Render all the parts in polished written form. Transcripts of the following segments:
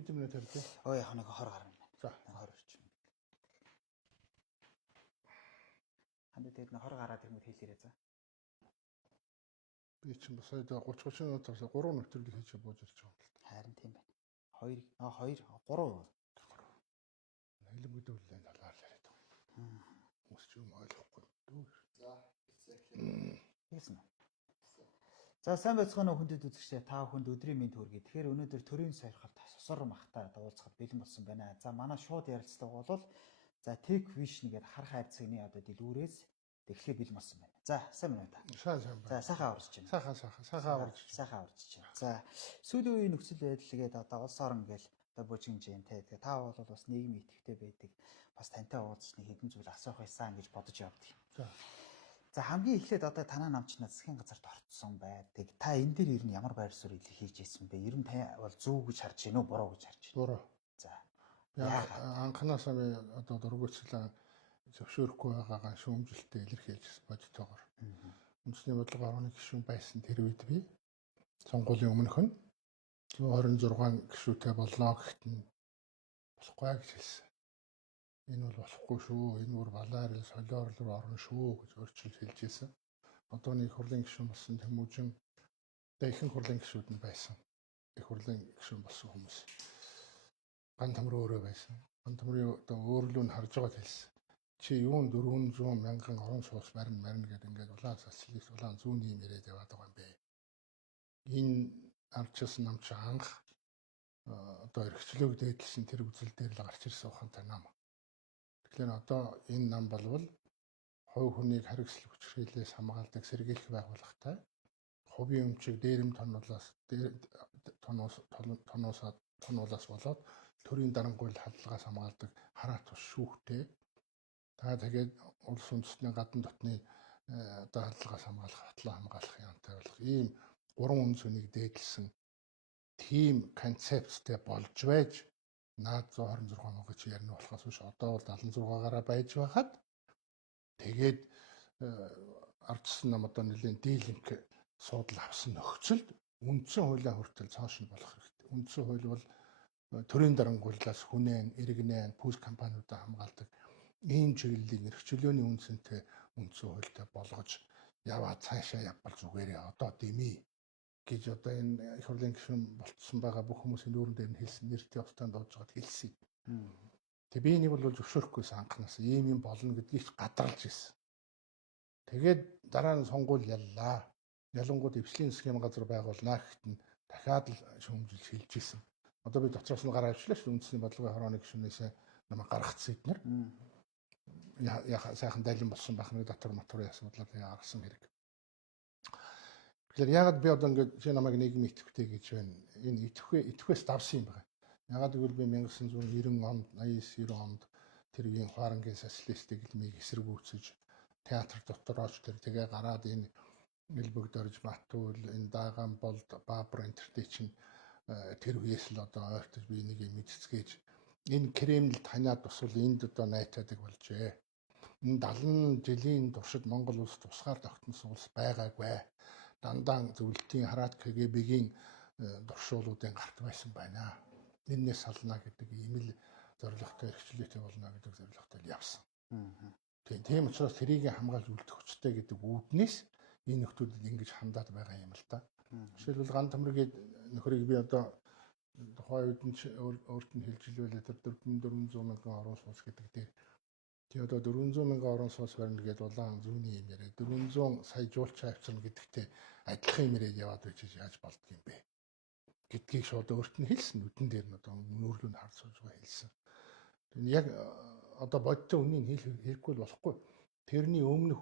Хэдэн минут хэлээ? Ой яг нэг 20 гарна. За 20 орчим. Хандаа тэгээд 20 гараад ирмэд хэлээрэй за. Би чинь бас 30 минут тавсаа 3 нэвтрүүлэг хийж бууж ирж байгаа юм л та. Харин тийм байна. 2 Хэлэнгүүд үлээ талаар л яриад байгаа. Хүмүүс ч юм ойлгохгүй дүү. За exactly. Тэгсэн үү? За сайн байцгаана уу хүндэт үзэгчдээ та бүхэнд өдрийн мэнд хүргэе. Тэгэхээр өнөөдөр төрийн сойрхолт сосор махтаа уулзахад бэлэн болсон байна. За манай шууд ярилцлага бол за Tech Vision гэдэг хар хайрцагны одоо дэлгүүрээс тэгэхээр бэлэн болсон байна. За сайн байна уу та? Сайн байна. За сайхан аварч байна. Сайхан аварч байна. За сүүлийн үеийн нөхцөл байдал гээд одоо улс орн гээл одоо бүжинжэн те та бол бас нийгмийн идэвхтэй байдаг. Бас тантай уулзсны хэдэн зүйл асуух байсан гэж бодож явдгийг. За хамгийн эхлээд одоо танаа намчнаа засгийн газарт орцсон байдаг. Та энэ дээр ер нь ямар байр суурь хийж ийсэн бэ? Ер нь та бол зөв гэж харж гинөө буруу гэж харж байна. Буруу. За. Анхнаасаа би одоо дургуйчлаа зөвшөөрөхгүй байгаагаа шүүмжилтээ илэрхийлж бодтойгоор. Үндэсний бодлого орны гишүүн байсан тэр үед би сонгуулийн өмнөх нь 126 гишүүтэй боллоо гэхэд нь болохгүй гэж хэлсэн. Энэ бол болохгүй шүү. Энэ бүр балаар солиор руу орно шүү гэж өөрчилж хэлж ирсэн. Одоо нэг хурлын гишүүн болсон Тэмүүжин ихэнх хурлын гишүүд нь байсан. Их хурлын гишүүн болсон хүмүүс. Ган тамир өөрөө байсан. Ган тамирын одоо өөрлөө нь харж байгаад хэлсэн. Чи юун 400 мянган орон сууц марина гэдэг ингээд улаан социалист улаан зүүнний юм яриад яваад байгаа юм бэ. Энэ арчаас намч анх одоо эрхчлөөг дээдлсэн тэр үзэл дээр л гарч ирсэн ухаантай нам. Тэгэхээр одоо энэ нам болвол хувь хүнийг харгислах хүчрхийлээс хамгаалдаг сэргийлэх байгууллагатай хувийн өмчийг дээрэм тоноолоос болоод төрийн дарангуйл хадлагаас хамгаалдаг хараат тус шүүхтэй. Та тэгээд улс үндэстний гадна дотны одоо хадлагаас хамгаалах хатлаа хамгаалах юмтай болох ийм гурван үндэс үнийг дээдлсэн тийм концепттэй болж байж наад 126 мянга гэж ярина болохоос биш одоо бол 76-аараа байж байхад тэгээд ардсан нам одоо нэлийн дийлэнх суудал авсан нөхцөлд үндсэн хуулийн хүртэл цааш нь болох хэрэгтэй. Үндсэн хууль бол төрийн дарангууллаас хүнэн, иргэнэн, пүүс компаниудаа хамгаалдаг ийм чиглэлийн эрх чөлөөний үндсэнтэй үндсэн хуультай болгож яваа цаашаа явбал зүгээрээ одоо дэмий гэж одоо энэ их хурлын гишүүн болцсон байгаа бүх хүмүүсийн нүүрэн дээр нь хэлсэн нэртэй явцтанд доож байгаад хэлсэн. Тэгээ би энийг бол зөвшөөрөхгүйсэн анханаас ийм юм болно гэдгийг ч гадарлаж ирсэн. Тэгээд дараа нь сонгуул яллаа. Ялангууд эвслийн схем газар байгуулнаа гэхэд нь дахиад л шүүмжилж хэлж ирсэн. Одоо би дотроос нь гараа авчлаа шүү үндэсний бодлогын хорооны гишүүнээс намайг гаргацсан эднэр. Сайхан дайлан болсон байх нэг дотор мотор асуудлаар гаргасан хэрэг. Тэгэхээр ягаад би одоо ингээд чи намайг нийгмийн идэвхтэй гэж байна. Энэ идэвхээс давсан юм байна. Ягаад гэвэл би 1990 онд 89 90 онд тэр үеийн Хуарангийн социалист дэглэмийг эсэргүүцэж театр доторооч тэгээ гараад энэ Нэлбэгд орж Матуул энэ Дааган болд Баабар энтертэй чинь тэр үеэс л одоо ойртож би нэг юм мэдцгээж энэ Кремль таниад тусвал энд одоо найтаадаг болжээ. Энэ 70 жилийн туршид Монгол улс тусгаар тогтносон улс байгаагүй. Дандаа зөвлөлтийн хараат КГБ-гийн дуршуулуудын гарт байсан байна. Эннээс сална гэдэг ийм л зорилготой эрхчлөөтэй болно гэдэг зорилготой явсан. Тийм учраас тэрийг хамгаалж үлдэх хүчтэй гэдэг үүднээс энэ нөхдүүдэд ингэж хандаад байгаа юм л да. Жишээлбэл ган тамиргийн нөхрийг би одоо тухайн үед нь өөрт нь хэлжилвэлээ тэр 400 мянган орон сууц гэдэг дээр тий одоо 400 мянган орон сууц барина гэдэг улаан зүүнний юм яриа 400 сая жуулч авчирна гэдэгтэй адилхан юм яриад яваад байж яаж болдго юм бэ гэдгийг шууд өөрт нь хэлсэн нүдэн дээр нь одоо нүүрлүүнд харж сууж байгаа хэлсэн. Яг одоо бодтой үнийн хэрэггүй болохгүй. Тэрний өмнөх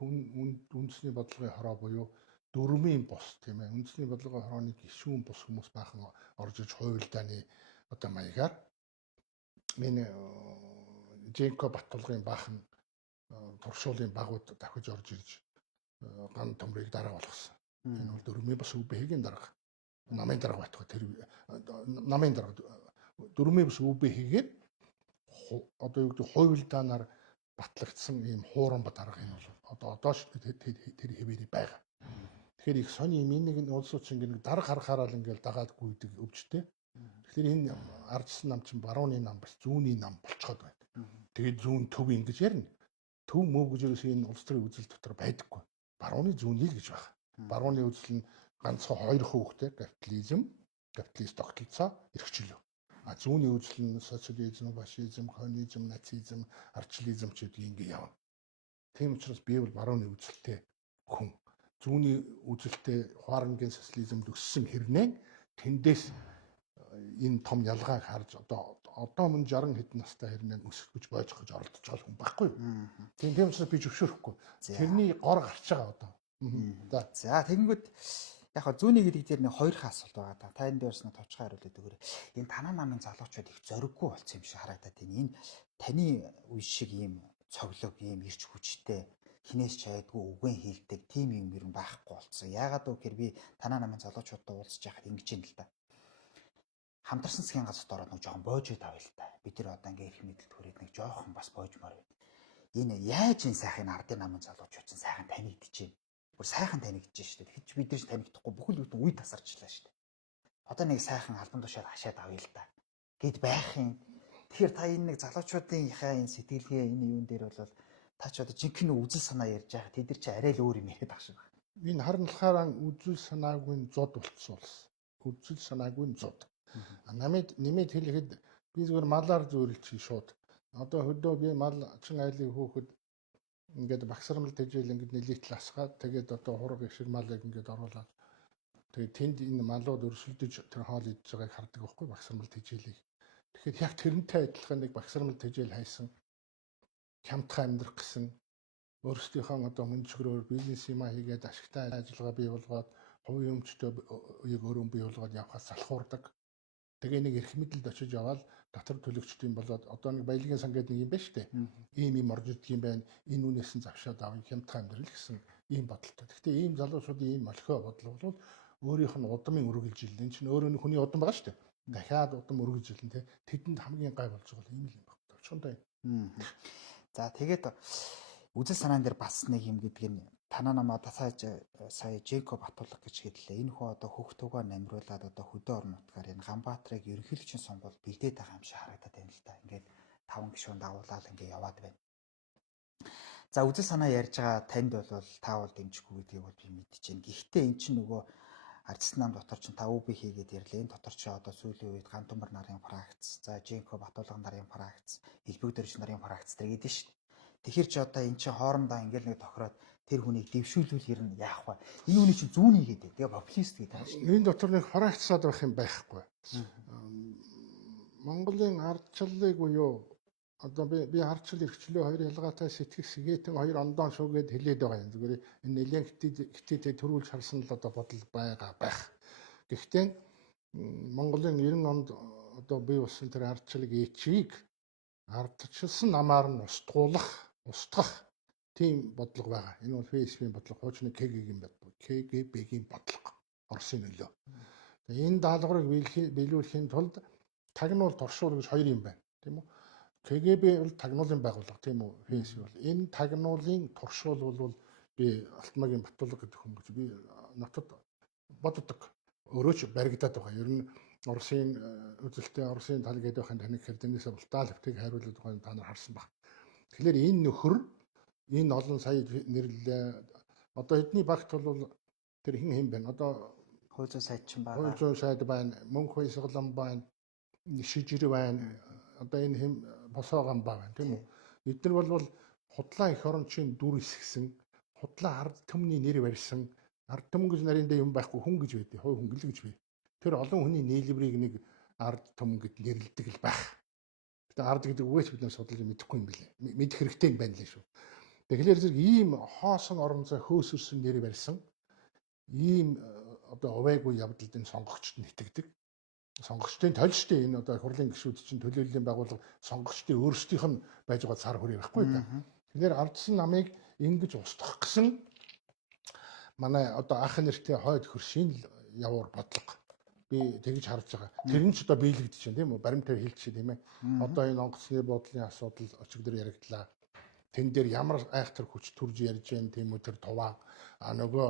үндэсний бодлогын хороо буюу дөрмийн бус тийм ээ үндэсний бодлогын хорооны гишүүн бус хүмүүс баахан орж иж хуйлдааны одоо маягаар энэ Женко Баттулгын баахан туршуулын багууд давхиж орж ирж ган төмрийг дарга болгосон. Энэ бол дөрмийн бус ÜБХ-ийн дарга. Намын дарга байтугай тэр намын дарга дөрмийн бус ÜБХ-гээр одоо юу гэдэг хуйлдаанаар батлагдсан ийм хууран дарга энэ бол одоо тэр хэвээрээ байгаа. Тэгэхээр их сони юм нэг улсууч ингэ дарга харахаараа л ингээл дагаад гүйдэг өвчтэй. Тэгэхээр энэ ардсан нам чинь барууны нам бас зүүнний нам болцоход байна. Тэгээд зүүн төв ингэж ярина. Төв мөв гэж ерөөсөө энэ улс төрийн үзэл дотор байдаггүй. Барууны зүүнний л гэж байна. Барууны үзэл нь ганцхан хоёр хүүхтэй капиталист тогтолцоо эрхчлөө. А зүүнний үзэл нь социализм, фашизм, коммунизм, нацизм, ардчлизм ч гэдэг ингэ явна. Тийм учраас би бол барууны үзэлтэй хүн. Зүүнний үзэлтэй хуарангийн социализмд өссөн хэрнээ тэндээс энэ том ялгааг харж одоо мөн 60 хэдэн настай хэрнээ өсөх гэж боожох гэж оролдож байгаа хүн байхгүй юу? Тийм учраас би зөвшөөрөхгүй. Тэрний гор гарч байгаа одоо. За тэгэнгүүт яг хаа зүүнний гэдэг дээр нэг хоёр хаа асуулт байгаа да. Та энэ дээрс нэг товчхон хариулаад өгөөрэй. Энэ танаа намын залуучууд их зориггүй болсон юм шиг харагдаад байна. Энэ таны үе шиг ийм цоглог, ийм ирч хүчтэй хинээс ч айдгүй үгэн хийдэг тим юм ер нь байхгүй болсон. Яагаад гэвэл би танаа намын залуучуудтай уулзж байхад ингэж юм л да. Хамтарсан засгийн газарт ороод нэг жоохон боожод авъя л та. Бид нар одоо ингээ эрх мэдэлд хүрээд нэг жоохон бас боожмаар байна. Энэ яаж энэ сайхын ардын намын залуучууд чинь сайхан танигдчихэв. Бүр сайхан танигдчихэж шүү дээ. Тэгж бид нар ч танигдахгүй бүхэл бүтэн үе тасарчлаа шүү дээ. Одоо нэг сайхан албан тушаал хашаад авъя л та. Гэт байх юм. Тэгэхээр та энэ нэг залуучуудынхаа энэ сэтгэлгээ энэ юун дээр бол та ч одоо жинхэнэ үзэл санаа ярьж байгаа. Тэд нар чи арай л өөр юм яриад байгаа шиг байна. Энэ харанлахаараа үзэл санаагүй зод болцсон улс. Үзэл санаагүй зод. Намайд нэмээд хэлэхэд би зүгээр малаар зөөлчих шууд. Одоо хөдөө би мал чин айлын хөөхөд ингээд багсрамл тэжээл ингээд нэлийтэл асгаад тэгээд одоо хураг ишир малыг ингээд оруулаад тэгээд тэнд энэ малууд өрсөлдөж тэр хоол идж байгааг хардаг байхгүй багсрамл тэжээлийг. Тэгэхээр яг тэрнтэй адилхан нэг багсрамл тэжээл хайсан хямдхан амьдрах гэсэн өөрсдийнхөө одоо мөнчгөрөөр бизнес юм хийгээд ашигтай ажиллагаа бий болгоод хувийн өмчтөд үеийг өөрөө бий болгоод явхаас залхуурдаг. Тэгээ нэг эрх мэдэлд очиж яваад татвар төлөгчдийн болоод одоо нэг баялагын сан гэдэг нэг юм байна шүү дээ. Ийм орж ирдэг юм байна. Энэ үнээс нь завшаад авах хямдхан амьдрал гэсэн ийм бодолтой. Гэхдээ ийм залуучуудын ийм олхио бодол бол өөрийнх нь удамын үргэлжилэл. Энэ чинь өөрөө хүний удам байгаа шүү дээ. Дахиад удам үргэлжилэн тэ тэдэнд хамгийн гай болж байгаа юм л юм байна. Товчхонтой. За тэгээд үзэл санаан дээр бас нэг юм гэдэг нь танаа намаа сая Жэко Батулга гэж хэллээ. Энэ хөө одоо хөхтөгөө намруулаад одоо хөдөө орон нутгаар энэ Ганбаатарыг ерөнхийлөгчийн сонгуул бэлдээд байгаа юм шиг харагдаад байна л да. Ингээд 5 гишүүн дагуулаад ингээд яваад байна. За үзэл санаа ярьж байгаа танд бол таавал дэмжихгүй гэдгийг бол би мэдчихээн. Гэхдээ эн чинь нөгөө ардсан нам дотор чинь та өвб хийгээд ирлээ. Энэ дотор чи одоо сүүлийн үед Гантумар нарын фракц, за Жэко Батулга нарын фракц, Илбэг дөрж нарын фракц гэдэг шүү дээ. Тэгэхээр чи одоо эн чинь хоорондоо ингээл нэг тохироод тэр хүнийг дэвшүүлвэл ер нь яах вэ? Энэ хүний чинь зүүн хийгээд. Тэгээ популист гэдэг тааш. Энэ дотор нэг фракцаад байх юм байхгүй. Монголын ардчлалыг буюу одоо би ардчлал эрхчлөө хоёр ялгаатай сэтгэх сэgetэн хоёр ондоон шуугээд хэлээд байгаа юм. Зүгээр энэ нэлээд хитэд төрүүлж харсан л одоо бодол байгаа байх. Гэхдээ Монголын 90 онд одоо бий болсон тэр ардчлалыг эчийг ардчилсан намаар нь устгах тийм бодлого байгаа. Энэ бол фейсбુકийн бодлого, хуучны КГБ-ийн бодлого. Оросын нөлөө. Энэ даалгаврыг биелүүлэхийн тулд тагнуул туршуул гэж хоёр юм байна. Тийм үү? КГБ бол тагнуулын байгууллага, тийм үү? Фейсбુક бол энэ тагнуулын туршуул бол би Алтмаагийн Батулга гэдэг хүн гэж би натад боддог. Өөрөө ч баригдаад байгаа. Ер нь Оросын үзэлтэй Оросын тал гэдэг байхын таних хэрдэнээс Бултаалевтыг хариулаад байгаа та нар харсан баг. Тэгэхээр энэ нөхөр энэ олон сая нэрлэлээ одоо эдний багт бол тэр хэн байна? Одоо хуучин сайд ч байна. Хуучин сайд байна, мөнх баясгалан байна, шижир байна. Одоо энэ хэн босоогон байна, тийм үү? Эдгээр бол худлаа эх орончийн дүр эсгсэн, худлаа ард түмний нэр барьсан, ард түмэн гэж нарийн дээр юм байхгүй хүн гэж байдیں۔ Хой хүн гэж бий. Тэр олон хүний нийлбэрийг нэг ард түмэн гэд нэрлэдэг л байх. Гэтэ ард гэдэг үгээс бид нар судалж мэдэхгүй юм билээ. Мэдэх хэрэгтэй юм байна лээ шүү. Тэгэхээр зэрэг ийм хоосон орон зай хөөсөрсөн нэр барьсан ийм одоо увайгүй явдалд энэ сонгогчд нэтгэдэг. Сонгогчдын толштой энэ одоо хурлын гишүүд чинь төлөөллийн байгууллага сонгогчдын өөрсдийнх нь байж байгаа цар хүрээ байхгүй да. Тэгэхээр ардсан намыг ингэж устгах гэсэн манай одоо ах нэртэй хойд хөршийн явуур бодлого би тэгж харж байгаа. Тэр нь ч одоо биелэгдэж байна тийм үү? Баримтаар хэлчихэ тийм ээ. Одоо энэ онгоцны бодлын асуудал өчигдөр яригдлаа. Тэн дээр ямар айхтар хүч төрж ярьж байна тийм үү? Тэр туваа нөгөө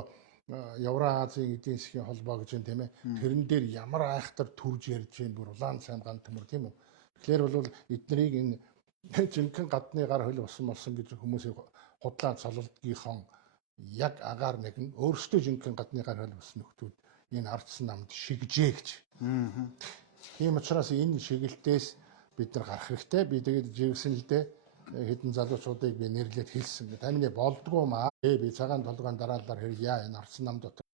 Евразийн эдийн засгийн холбоо гэж юм тийм ээ. Тэрэн дээр ямар айхтар төрж ярьж байна бүр улаан сайн ган төмөр тийм үү. Тэгэхээр бол эднэрийг энэ жинхэнэ гадны гар хөл болсон гэж хүмүүсийг худлаа цололдгийхон яг агаар нэгэн өөрсдөө жинхэнэ гадны гар хөл болсон нөхдүүд энэ ардсан намд шигжээ гэж. Тийм учраас энэ шигэлтээс бид нар гарах хэрэгтэй. Би тэгээд жигсэн л дээ хэдэн залуучуудыг би нэрлээд хэлсэн. Таны болдгоо маа. Би цагаан толгойн дараалалаар хэрэгяа энэ ардсан нам дотор.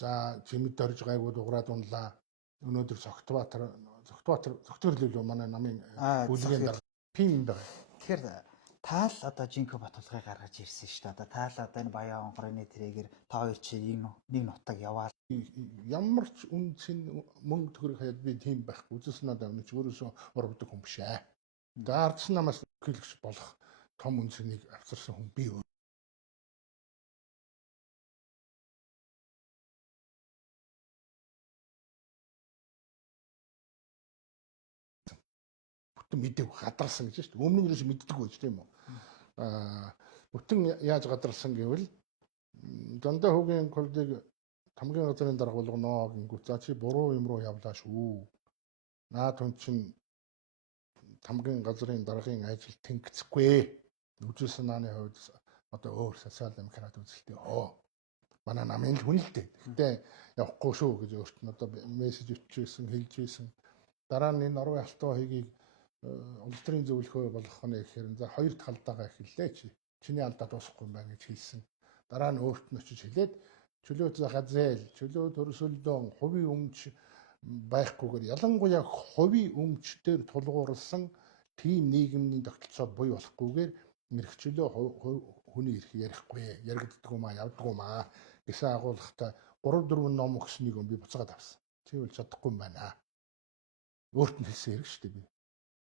За чимэд дорж гайгүй дуграад унлаа. Өнөөдөр Цогтбаатар л манай намын бүлгийн дараа пим байна. Тэгэхээр таал одоо жинхэнэ баталгыг гаргаж ирсэн шүү дээ. Одоо таал одоо энэ Баян онгорны тэрэгэр та хоёр чи нэг нутаг яваал. Ямар ч үнцэн мөнгө төгрөг хаяад би тийм байхгүй. Үзэл санаа давнаж өөрөөсөө урагдаг хүн биш ээ. Ардсан намаас хэлэгч болох том үнцнийг авчирсан хүн би. Мэдээгүй гадарсан гэж шүү дээ. Өмнө нь юуш мэддэггүй гэж тийм үү. Бүтэн яаж гадарсан гэвэл дандаа хүүгийн колдыг хамгийн газрын дарга болгоно гингүүт за чи буруу юм руу явлаа шүү. Наад хүн чинь хамгийн газрын даргын ажил тэнгицэхгүй. Үзэл санааны хувьд одоо өөр социал-демократ үзэлтэй манай намын л хүн л дээ. Гэхдээ явахгүй шүү гэж өөрт нь одоо мессеж өччихсэн, хэлж ийсэн. Дараа нь энэ Норвей алтан хойгийг улс төрийн зөвлөхөө болгох нь гэхээр за хоёр дахь алдаагаа эхэллээ чи. Чиний алдаа дуусахгүй юм байна гэж хэлсэн. Дараа нь өөрт нь очиж хэлээд чөлөө газэл, чөлөө төрсөлдөөн, хувийн өмч байхгүйгээр ялангуяа хувийн өмчтөр тулгуурласан тийм нийгмийн тогтолцоод буй болохгүйгээр мэрэгчлөө хүний эрх ярихгүй, яригддаг юм аа, явдаг юм аа гэсэн агуулгатай 3-4 ном өгснийг би буцаагаад авсан. Чи бол чадахгүй юм байна. Өөрт нь хэлсэн хэрэг шүү дээ би.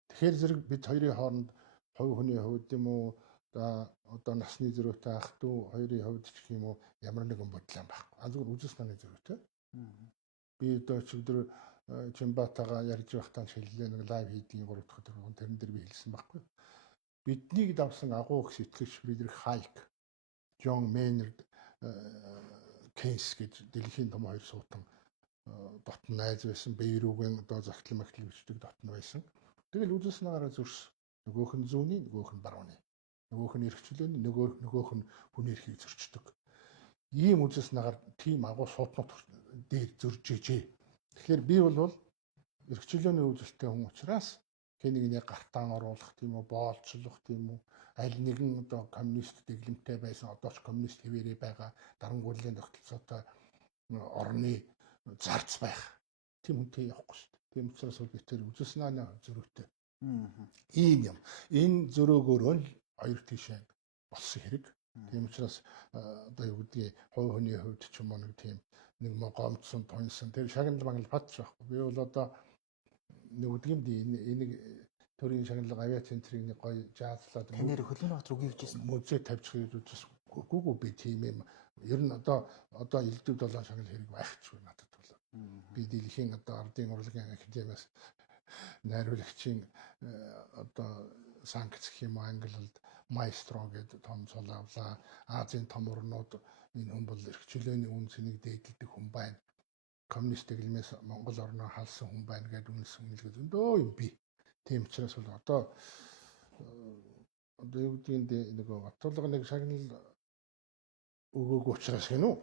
Тэгэхээр зэрэг бид хоёрын хооронд хувь хүний хувьд юм уу одоо насны зөрүүтэй ах トゥ хоёрын хувьд ч гэх юм уу ямар нэгэн бодлоо байхгүй. Зүгээр үзэл санааны зөрүүтэй. Би одоо ч өдөр Чимбатагаа ярьж байхдаа хэллээ нэг лайв хийдгийн 3 дахь өдөр тэрэн дээр би хэлсэн байхгүй. Биднийг давсан агуу их сэтгэгч Фридрих Хайк, Джон Мейнард Кейнс гэж дэлхийн том хоёр суутан дотн найз байсан. Бэйрүүгийн одоо загтлан магтлан бичдэг дотн байсан. Тэгэл үзэл санаагаар зөрс. Нөгөөх нь зүүнний, нөгөөх нь барууны. Нөгөөх нь эрхчлөөний, нөгөөх нь хүний эрхийг зөрчдөг. Ийм үзэл санаагаар тийм агуу суутнууд дээр зөрж ижээ. Тэгэхээр би бол эрхчлөөний үзэлтэй хүн учраас хэнийг нэг гартаан оруулах тийм үү, боолчлох тийм үү, аль нэгэн одоо коммунист дэглэмтэй байсан одоо ч коммунист хэвээрээ байгаа дарангууллын тогтолцоотой орны зарц байх. Тийм хүнтэй явахгүй шүү дээ. Тийм учраас би тэр үзэл санааны зөрүүтэй. Ийм юм. Энэ зөрөөгөөрөө л хоёр тийшээ болсон хэрэг. Тийм учраас одоо юу гэдгийг хувь хүний хувьд ч юм уу нэг тийм нэг гомдсон тонсон тэр шагнал магнал батж байхгүй. Би бол одоо нэг үдгиймд энийг төрийн шагналга авиацентрийг нэг гоё жаазлаад танаар хөлөөний бат руу гүйжсэн музей тавьчих гэж үзсэн. Гүгүү би тийм юм. Ер нь одоо элдв 7 шагнал хэрэг байхчгүй надад бол. Би дэлхийн одоо ардын урлагийн академиас найруулагчийн одоо санкц гэх юм англид маэстро гэдэг том цол авлаа. Азийн том орнууд энэ хүн бол эрхчлөөний үн цэнийг дээдэлдэг хүн байна. Коммунист дэглэмээс Монгол орноо халсан хүн байна гэдэг үнэлсэн үнэлгээ зөндөө юм би. Тийм учраас бол одоо юу гэдгийг нэг батлага нэг шагнал өгөөгүй учраас гэнэ үү.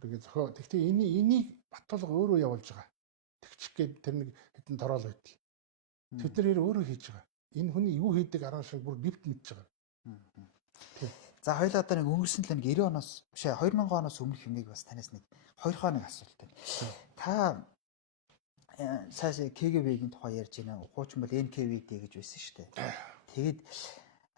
Тэгээд гэхдээ энийг батлага өөрөө явуулж байгаа. Тэгчих гээд тэр нэг хэдэн тороол байтал. Тэд нар өөрөө хийж байгаа. Энэ хүний юу хийдэг арга шиг бүр нэвт мэдж байгаа. За хоёлаа одоо нэг өнгөрсөн л нэг 90 оноос биш 2000 оноос өмнөх юмыг бас танаас нэг хоёрхоо нэг асуулт байна. Та цаашаа КГБ-ийн тухай ярьж байна. Хуучин бол НКВД гэж байсан шүү дээ. Тэгэд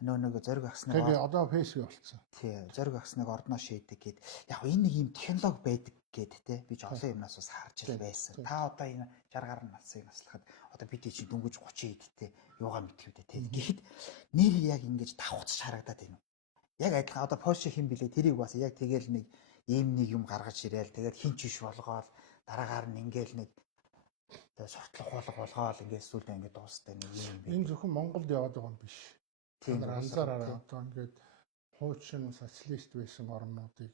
нэг зориг агсныг одоо фейсбુક болцсон. Тий, зориг агсныг ордноо шийдэг гэд. Яг энэ нэг юм технологи байдаг гэд те. Би ч олон юмнаас бас харж ил байсан. Та одоо энэ 60 гаруй насыг наслахад одоо бид чинь дөнгөж 30 эдтэй юугаа мэдхийдэ те. Гэхдээ нэр яг ингэж давхцаж харагдаад байна. Яг адилхан одоо Польш хэм билээ тэрийг бас яг тэгэл нэг ийм нэг юм гаргаж ирээл тэгэл хин ч биш болгоол дараагаар нь ингээл нэг одоо суртлах болгоол ингээд сүүлдээ ингээд дуустай нэг юм бэ. Энэ зөвхөн Монголд яваад байгаа юм биш. Тийм анзаараарай. Одоо ингээд хуучин социалист байсан орнуудыг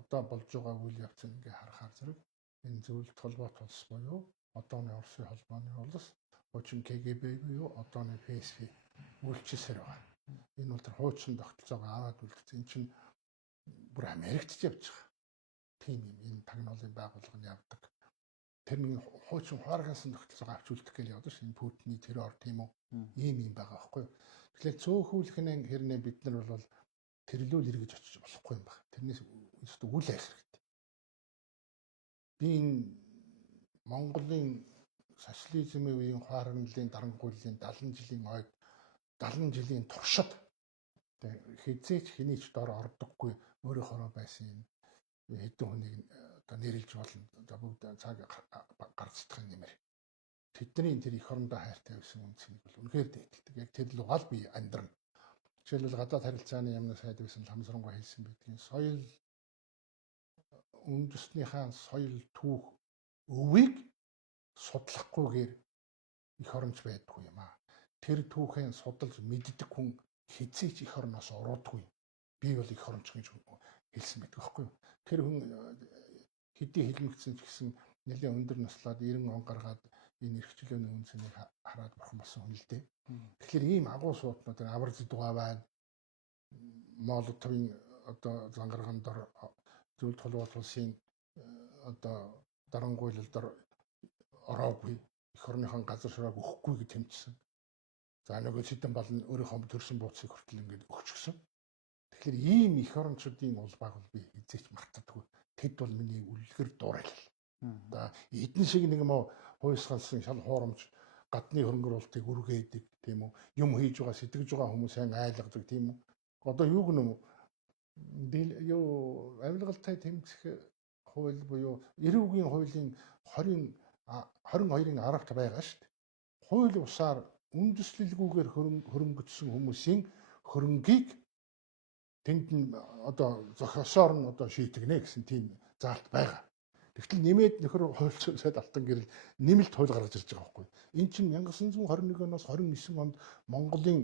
одоо болж байгаа үйл явцыг ингээ харахаар зэрэг энэ зөвлөлт холбоот улс буюу одооны Оросын холбооны улс, хуучин КГБ буюу одооны ФСБ үйлчлсээр байгаа. Энэ бол тэр хуучин тогтолцоогоо аваад үлдсэн. Энэ чинь бүр Америкт ч явж байгаа. Тийм юм энэ тагнуулын байгууллага нь явдаг. Тэр нэг хуучин хуаргасан тогтолцоогоо авч үлдэх гэж явдаг ш. Энэ Путиний террор тийм үү? Ийм байгаа байхгүй юу? Тэгэхээр цөөхүүлэх нь хэрнээ бид нар бол тэрлүүл эргэж очиж болохгүй юм байна. Тэрнээс өөртөө үл айх хэрэгтэй. Би энэ Монголын социализмын үеийн хуаргалын дарангуйлын 70 жилийн ойд 70 жилийн туршид хизээч хинийч дор ордоггүй өөрийнхөө байсан хэдэн хүнийг одоо нэрлж болно. Одоо бүгд цаг гарцдахын нэмэр. Тэдний тэр эх орондоо хайртай байсан үнцнийг бол үнэхээр дээдэлдэг. Яг тэр л угаал би амьдрна. Жишээлбэл гадаад харилцааны яамны сайд байсан Ламсрангуй хэлсэн байдгийн соёл үндэснийхээ соёл түүх өвийг судлахгүйгээр эх оронч байдгүй юм аа. Тэр түүхээ судалж мэддэг хүн хизээч эх орноос уруудгүй. Би бол эх оронч гэж хэлсэн байдаг байхгүй юу? Тэр хүн хэдий хэлмэгцэн ч гэсэн нэлээд өндөр наслаад 90 он гаргаад энэ эрхчлөөний үнцнийг хараад бурхан болсон хүн л дээ. Тэгэхээр ийм агуу суутнууд авар зэдугаа байна. Молотовын одоо зангарган дор зөвлөлт холбоот улсын одоо дарангуйлал дор ороогүй эх орныхон газар шурааг өгөхгүй гэж тэмцсэн. За нөгөө Сэдэн Балан өөрийнхөө төрсөн бууцыг хүртэл ингээд өгчихсөн. Тэгэхээр ийм эх орончуудын улбааг бол би эзээч мартадаггүй. Тэд бол миний үлгэр дуурайл. За эдэн шиг нэг юм уу хуйсгалсан шал хуурамч гадны хөрөнгөрүүлтийг үргээдэг тийм үү, юм хийж байгаа сэтгэж байгаа хүмүүс сайн айлгадаг тийм үү. Одоо юу гэнэ юу авилгалтай тэмцэх хууль буюу 90-ийн хуулийн 22-ын 10-т байгаа шүү дээ. Хууль усаар үндэслэлгүйгээр хөрөнгөцсөн хүмүүсийн хөрөнгийг тэнд нь одоо зохиосоор нь одоо шийтгэнэ гэсэн тийм заалт байгаа. Тэгтэл нэмээд нөхөр хуульч сайд алтан гэрэл нэмэлт хууль гаргаж ирж байгаа байхгүй. Эн чинь 1921 оноос 29 онд Монголын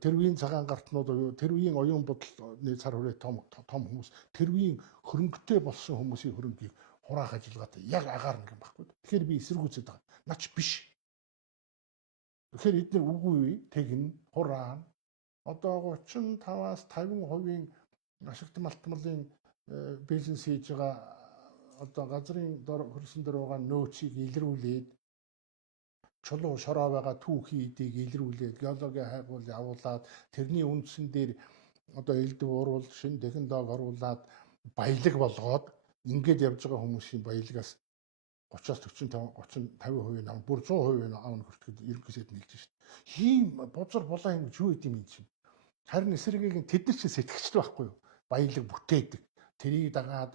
тэрвийн цагаан гартнууд буюу тэрвийн оюун бодлооны цар хүрээ том хүмүүс тэрвийн хөрөнгөтэй болсон хүмүүсийн хөрөнгийг хураах ажиллагаатай яг агаар нэг юм байхгүй. Тэгэхээр би эсэргүүцээд байгаа. Нач биш. Тэгэхээр эдгээр үгүй тэгнэ хураана. Одоо 35-аас 50% ашигт малтмалын бизнес хийж байгаа одоо газрын хөрсөн дээр байгаа нөөцийг илрүүлээд чулуу шороо байгаа түүхий эдийг илрүүлээд геологийн хайгуул явуулаад тэрний үндсэн дээр одоо элдв уруул шин технологи оруулаад баялаг болгоод ингээд явж байгаа хүмүүсийн баялагаас 30-аас 45 50% нам бүр 100% аавн хүртэхэд ерөнхийдөө нэлж шít. Ийм бузар булаа юм юу гэдэм юм чинь. Харин эсрэгийг тэд нар ч сэтгэгчд байхгүй юу? Баялаг бүтээдэг. Тэрийг дагаад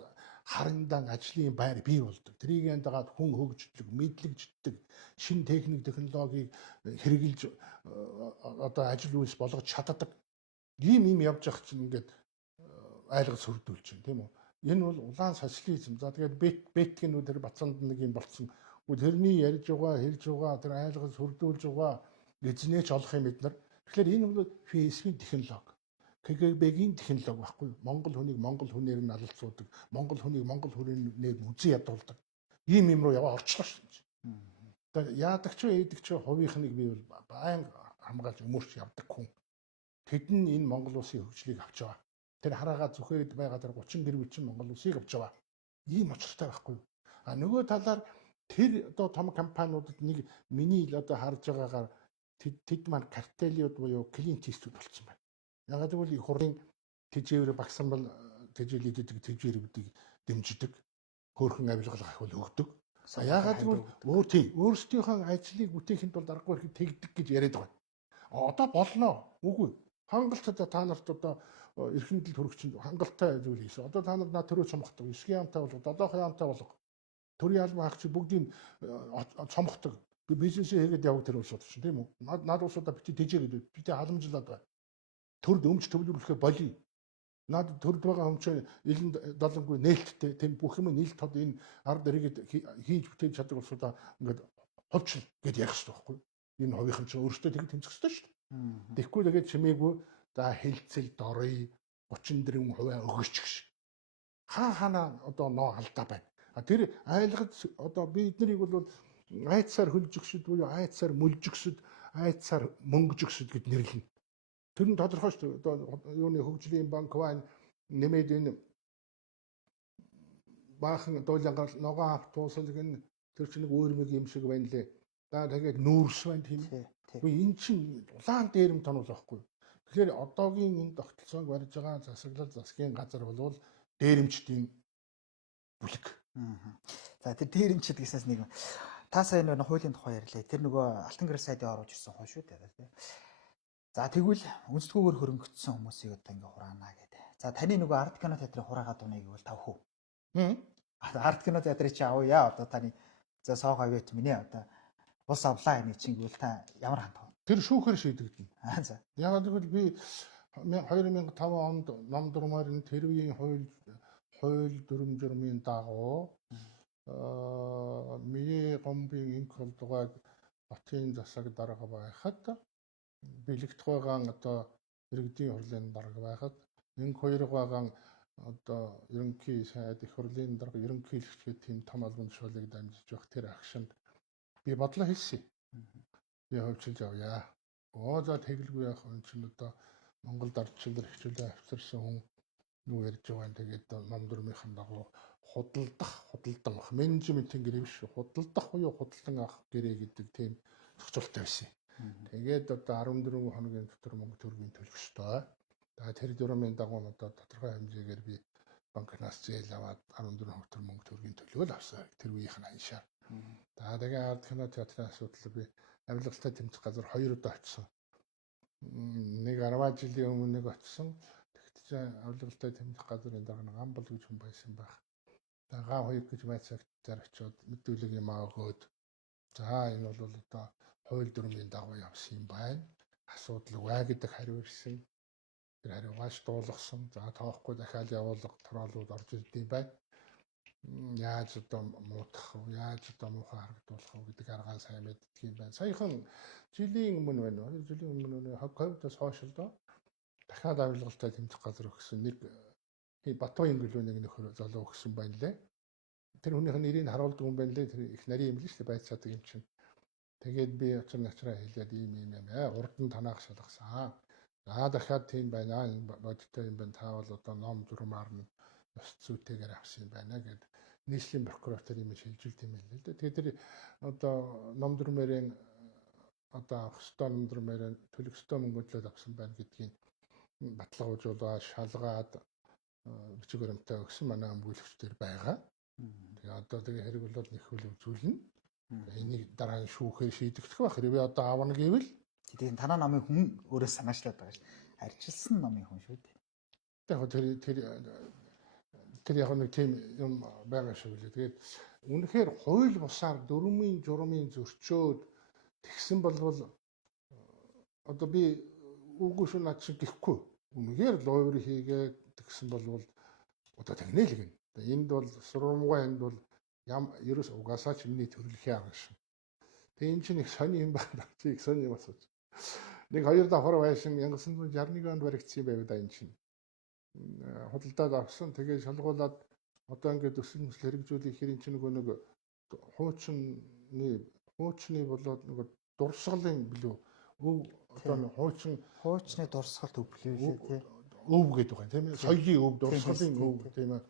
харандан ажлын байр бий болдог. Тэрийг дагаад хүн хөгждөг, мэдлэгждэг, шин техник технологиг хэрэгжилж одоо ажил үйлс болгож чаддаг. Ийм явж явах чинь ингээд айлгал сүрдүүлж байна, тийм үү? Энэ бол улаан социализм. За тэгээд бэтгэнүүд тэр бацаанд нэг юм болцсон. Тэрний ярьж байгаа, хэлж байгаа, тэр айлгал сүрдүүлж байгаа эзнээч олох юм бид нар. Тэгэхээр энэ бол фейсбુક технологи. КГБ-ийн технологи байхгүй юу? Монгол хүнийг монгол хүнээр нь алалцуулдаг, монгол хүнийг монгол хүнээр үзэн ядуулдаг. Ийм юм руу яваа орчлоо шүү дээ. Тэгээд яадаг ч ээдэг ч хувийнхныг би бол байн хамгаалж өмөрч явдаг хүн. Тэд нь энэ Монгол улсын хөгжлийг авч яваа. Тэр хараагаа зүхээд байгаа тэр 30 гэр бүл чинь Монгол улсыг авч яваа. Ийм очиртай байхгүй юу? А нөгөө талаар тэр одоо том компаниудад нэг миний л одоо харж байгаагаар тэд маань картелиуд буюу клиент истүүд болцсон байна. Ягаад гэвэл их хурлын тэжээвэр багсамбал тэжээлээд идэг тэжээврүүдийг дэмждэг. Хөөрхөн авилгал ахвал өгдөг. Ягаад гэвэл өөрсдийнхөө ажлыг бүтээхэд бол аргагүй ихэд тэгдэг гэж яриад байгаа. Одоо болно. Үгүй. Хангалттай та нарт одоо эрхэмдэл төрөгч хангалттай зүйл хийсэн. Одоо та нар над төрөө цомхдог. 9 яамтай болго, 7 яамтай болго. Төрийн албан хаагч бүгдийг цомхдог. Бизнесээ хийгээд яваг тэр улсууд чинь тийм үү? Над улсуудаа бити тэжээгээд бити халамжлаад байна. Төрд өмч төвлөрүүлэхэ болий. Наад төрд байгаа хэмжээ илэн долонгүй нээлттэй тийм бүх юм нийлт тод энэ ард иргэд хийж бүтээж чаддаг улсуудаа ингээд ховчл гэж ярих хэрэгтэй байхгүй. Энэ хувийнхан чинь өөрөөсөө тэг тэмцэх хэрэгтэй шүү дээ. Тэгэхгүй тэгээд чимээгүй за хилцэл дорой 34% өгөөч гэж. Хаана одоо ноо алдаа байна. Тэр айлгад одоо бид нарыг бол айцаар хөлжигсэд буюу айцаар мөлжигсэд айцаар мөнгөжигсэд гэд нэрлэнэ. Тэр нь тодорхой шүү дээ. Одоо юуны хөгжлийн банк байна нэмээд энэ баахан дуулангаар ногоон авт туусал гэн тэр чинь нэг өөрмөг юм шиг байна лээ. За тэгээд нүүрс байна тийм. Үгүй эн чинь улаан дээрэм тонол байхгүй. Тэгэхээр одоогийн энэ тогтолцоог барьж байгаа засаглал засгийн газар бол дээрэмчдийн бүлэг. За тэр дээрэмчд гэснээс нэг та сайн нэг хуулийн тухай ярьлаа. Тэр нөгөө Алтан гэрэл сайдын оруулж ирсэн хоо шүү дээ. За тэгвэл үндэстгүйгээр хөрөнгөцсөн хүмүүсийг одоо ингээ хураана гэдэг. За таны нөгөө арт кино театрын хураагаад уныг бол тавх уу? Арт кино театрыг чи авъя одоо таны за соог авьяач минь одоо бус авлаа энэ чинь гэвэл та ямар хандах вэ? Тэр шүүхээр шийдэгдэнэ. За. Яг тэгвэл би 2005 онд ном дурмаар энэ тэр үеийн хууль дүрм журмын дагуу миний гомбын инх болдгоод хотын засаг дарга байхад бэлэгдэх байгаа одоо иргэдийн хурлын дарга байхад инх хоёр байгаа одоо ерөнхий сайд их хурлын дарга ерөнхийлөгчийн тийм том албан тушаалыг дамжиж явах тэр агшинд би бодлоо хийсэн. Би хөвчилж авъя. За тэгэлгүй яах вэ чинь одоо Монголд ардчлал хичээлээ авчирсан хүн юу ярьж байгаа юм тэгээд ном дурмынхан дагуу худалдан авах менежментийн гэрээ биш худалдах буюу худалдан авах гэрээ гэдэг тийм зохицуулттай байсан. Тэгээд одоо 14 хоногийн дотор мөнгө төгрөгийн төлөх ёстой. За тэр дүрмийн дагуу одоо тодорхой хэмжээгээр би банкнаас зээл аваад 14 хоног төр мөнгө төгрөгийн төлөөл авсан. Тэр үеийнх нь ханшаа. За тэгээд ард кино театрын асуудал би авилгалтай тэмцэх газар 2 удаа очсон. Нэг 10 жилийн өмнө нэг очсон. Тэгтээ авилгалтай тэмцэх газрын дараа Гамбал гэж хүн байсан байх. За гаан хоёрт гэж байцаагтаар очиод мэдүүлэг юм өгөөд за энэ бол одоо хууль дүрмийн дагуу явсан юм байна. Асуудал үгүй гэдэг хариу ирсэн. Тэр хариугаас дуулгасан. За тоохгүй дахиад явуулга тороолууд орж ирдэм байна. Яаж одоо муудах вэ? Яаж одоо муухай харагдуулах вэ гэдэг аргаан сайн мэддэг юм байна. Саяхан жилийн өмнө байна. 2 жилийн өмнө ковидос хойш л доо дахиад авилгалтай тэмцэх газар өгсөн нэг Батбаян гэлөө нэг нөхөр залуу өгсөн байна лээ. Тэр хүнийх нь нэрийг харуулдаг юм байна лээ. Тэр их нарийн юм л шүү дээ байцаадаг юм чинь. Тэгээд би очир начраа хэлээд ийм урд нь танаах шалгасан. За дахиад тийм байна. Энэ бодиттой юм байна. Та бол одоо ном журмаар нь ёс зүйтэйгээр авсан юм байна гэд нийслэлийн прокурор тэр юм шилжилт юм л дээ. Тэгээд тэр одоо ном журмын одоо авах ёстой ном журмын төлөх ёстой мөнгөдлөд авсан байна гэдгийг баталгаажуулаад шалгаад бичиг баримтаа өгсөн манай өмгөөлөгчдөр байгаа. Тэгээ одоо тэгээ хэрэг болоод нэхүүл үзүүлнэ. Энийг дараа нь шүүхээр шийдэгдэх байх. Хэрвээ одоо авна гэвэл тэгээд танаа намын хүн өөрөө санаачлаад байгаа ш. Арчилсан намын хүн шүү дээ. Тэр яг нэг тийм юм байгаа шүү лээ. Тэгээд үнэхээр хууль бусаар дөрмийн журмын зөрчөөд тэгсэн болвол одоо би үгүй шүү над шиг гэхгүй. Үнэхээр лойвер хийгээд тэгсэн болвол одоо тэгнэ л гин. Энд бол сургамгай энд бол ерөөс угаасаа ч миний төрөлхий арга шин. Тэгээ энэ чинь их сони юм байна. Чи их сони юм асууж. Нэг 2 давхар байшин 1961 онд баригдсан юм байв да энэ чинь. Худалдаад авсан. Тэгээ шалгуулад одоо ингээд өсөл мөсөл хэрэгжүүлэх хэрэг чинь нэг хуучны болоод нэг дурсгалын билүү одоо хуучны дурсгалт өвлөө тий. Өв гэдэг байна тийм ээ. Соёлын өв, дурсгалын өв тийм ээ.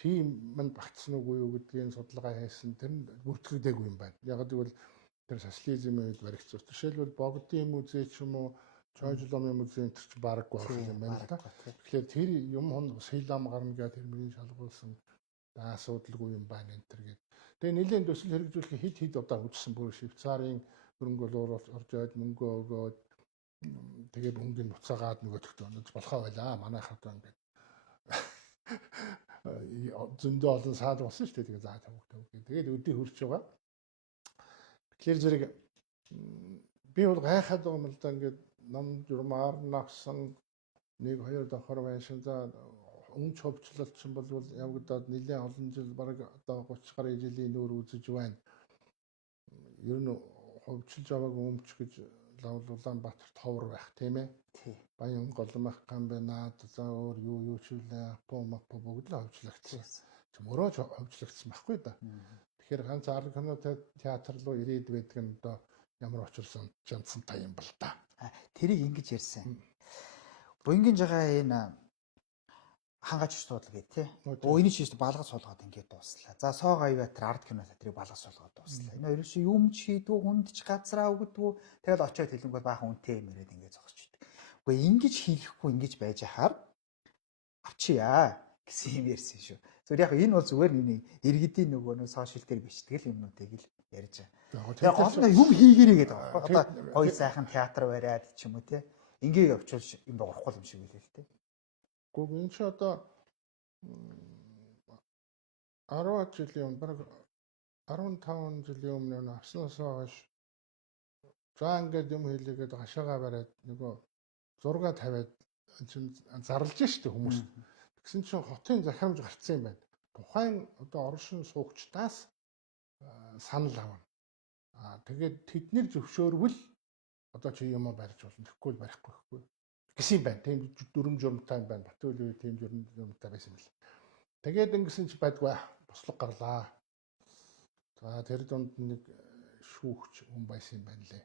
Тийм манд багтсан уу юу гэдгийг судалгаа хийсэн. Тэр нь бүртгэгдээгүй юм байна. Яг гэвэл тэр социализмын үед баригдсан. Жишээлбэл Богдын музей ч юм уу, Чойжломын музей энэ ч бараггүй байх юм байна л да. Тэгэхээр тэр юм сэлам гарна гэдэг тэрний шалгуулсан асуудалгүй юм байна энэ төр гэдэг. Тэгээ нэлээд төсөл хэрэгжүүлэх хэд удаа үзсэн бүр Швейцарын хөрөнгө оруулалт орж ирээд мөнгө өгөөд тэгээ мөнгөний буцаагаад нөгөөдөгт онож болохоо байлаа. Манайхад ингээд зөндөө олон саад болсон шүү дээ. Тэгээ заа тавих. Тэгээд өдөө хурж байгаа. Тэгэхээр зэрэг би бол гайхаад байгаа юм л да ингээд ном журмаар навсан 1 2 давхар байна шин за өмч хөвчлөлт чинь бол явагдаад нэлээд олон жил бараг одоо 30 гаруй жилийн нүүр үзэж байна. Ер нь хөвчлж аваагүй өмч гэж лавл Улаанбаатар товор байх тийм ээ. Баян голомах гамбинаад за өөр юу ч үлээ апо бүгд л хөвчлөгдсөн. Мөрөө хөвчлөгдсөн байхгүй да. Тэгэхээр ганц арга кино театр руу ирээд байдаг нь одоо ямар очирсан жанцантай юм бол да. Тэрийг ингэж ярьсан. Буянгийн жагаа энэ хангаж суулга гэ тий. Өөний чийс балгаж суулгаад ингээд дууслаа. За Соо Гаяватар арт кино театрыг балгаж суулгаад дууслаа. Энэ хоёроос юм чийдүү хүндч газраа өгдөггүй. Тэгэл очиод хэлэнгүүт баахан үнтэй юм яриад ингээд зогсчихдаг. Үгүй ингэж хийхгүй ингэж байж хаар авчия гэсэн юм ярьсан шүү. Зүгээр яг энэ бол зүгээр нэг иргэдийн нөгөө сошиал дээр бичдэг юмнуудыг л ярьж байгаа. Тэгээ гол нь юм хийгэрээ гэдэг байгаа. Одоо гоё сайхан театр бариад ч юм уу тий. Ингээ явуулж юм боорхгүй юм шиг үлээ л тий. Гэхдээ энэ ч одоо 10 жилийн өмнө бараг 15 жилийн өмнө авснаас хойш за ингээд юм хийлээгээд хашаага бариад нөгөө зураг тавиад зарлж штэ хүмүүс. Тэгсэн чинь хотын захирамж гарцсан юм байна. Тухайн одоо оршин суугчдаас санал авна. Тэгээд тэднэр зөвшөөрвөл одоо чи юм барьж болно. Тэгэхгүй л барихгүй гэсэн юм байна. Тийм дүрм журмтай юм байна. Батүл үе тийм журмтай байсан юм л. Тэгээд ингэсэн чи байдгүй бослог гарлаа. За тэр дунд нэг шүүгч хүн байсан юм байна лээ.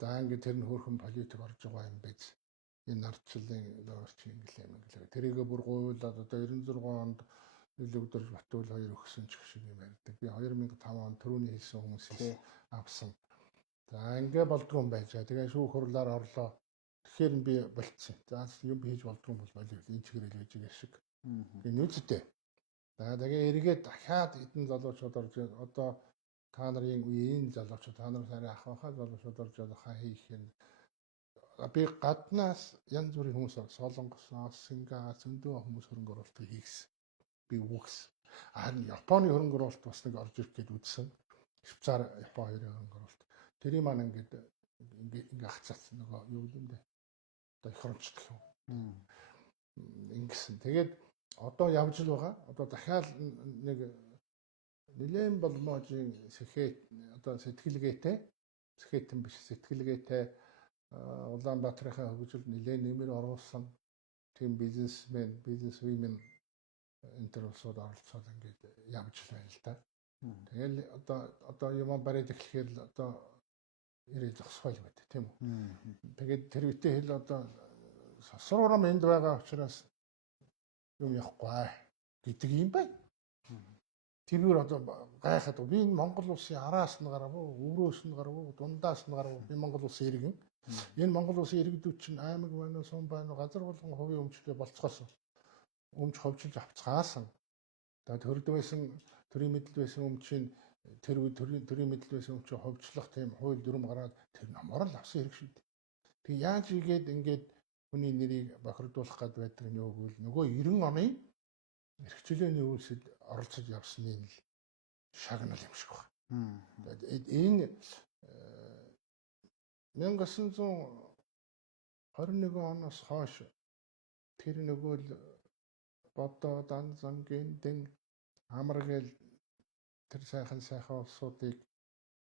За ингэ тэр нь хөөрхөн политик орж байгаа юм биз. Энэ ардчлалын орчин инглээ. Тэрийгэ бүр гуйлаад одоо 96 онд Илэгдэрж Батүл хоёр өгсөн ч шиг юм ярьдаг. Би 2005 онд төрөний хэлсэн хүмүүсээс авсан. За ингэ болдгоо юм байж. Тэгээ шүүх хурлаар орлоо. Тэгэхээр би болцсон. За юм хийж болдгоо бол болов. Энэ чигээр л гэж шиг. Тэгээ нүцтэй. За тэгээ эргээд дахиад эдэн залуучууд орж одоо та нарын үеийн залуучууд та нар сарын ахмахаа залуучууд орж хаа хийх юм. Би гаднаас янз бүрийн хүмүүс Солонгосоос, Сингапур зөндөө хүмүүс хөрөнгө оруулалтыг хийгсэн. Би үгс. Харин Японы хөрөнгө оруулалт бас нэг орж ирэх гээд үзсэн. Швейцар, Япон хоёрын хөрөнгө оруулалт. Тэрийг маань ингээ хацаасан нөгөө юу юм бэ? Одоо их хөрөнгөчлөл. Ингэсэн. Тэгээд одоо явж л байгаа. Одоо дахиад нэг нэлээд болмоожийн сэхээ одоо сэтгэлгээтэй сэхэтэн биш сэтгэлгээтэй Улаанбаатарынхаа хөгжил нэлээд нэмэр оруулсан тийм бизнесмен, бизнесвумен интервьюсууд оролцоод ингээд явж байна л да. Тэгэл одоо юм бариад эхлэхээр л одоо ирээ зогсгойл байдаг тийм үү. Тэгээд тэр үедээ хэл одоо сосрором энд байгаа учраас юм явахгүй гэдэг юм байна. Тэрээр одоо гайхаад би энэ Монгол улсын араас нь гарав, өврөөс нь гарав, дундаас нь гарав. Би Монгол улсын иргэн. Энэ Монгол улсын иргэдүүд чинь аймаг байна уу, сум байна уу, газар болгон хувийн өмчлөө болцгоосон. Өмч ховчилж авцгаасан. За төрөлд байсан төрийн мэдэл байсан өмчийн тэр төрийн мэдэл байсан өмчөө ховчлох тийм хууль дүрм гараад тэр намаар л авсан хэрэг шүү дээ. Тэг яаж игээд ингээд хүний нэрийг бохирдуулах гээд байдаг нь юу гэвэл нөгөө 90 оны эрхчлөөний үйлсэд оролцож явсны л шагнал юм шиг байна. Энэ 1921 оноос хойш тэр нөгөө л бодоо данзангийн дэн амаргэл тэр сайхан улсуудыг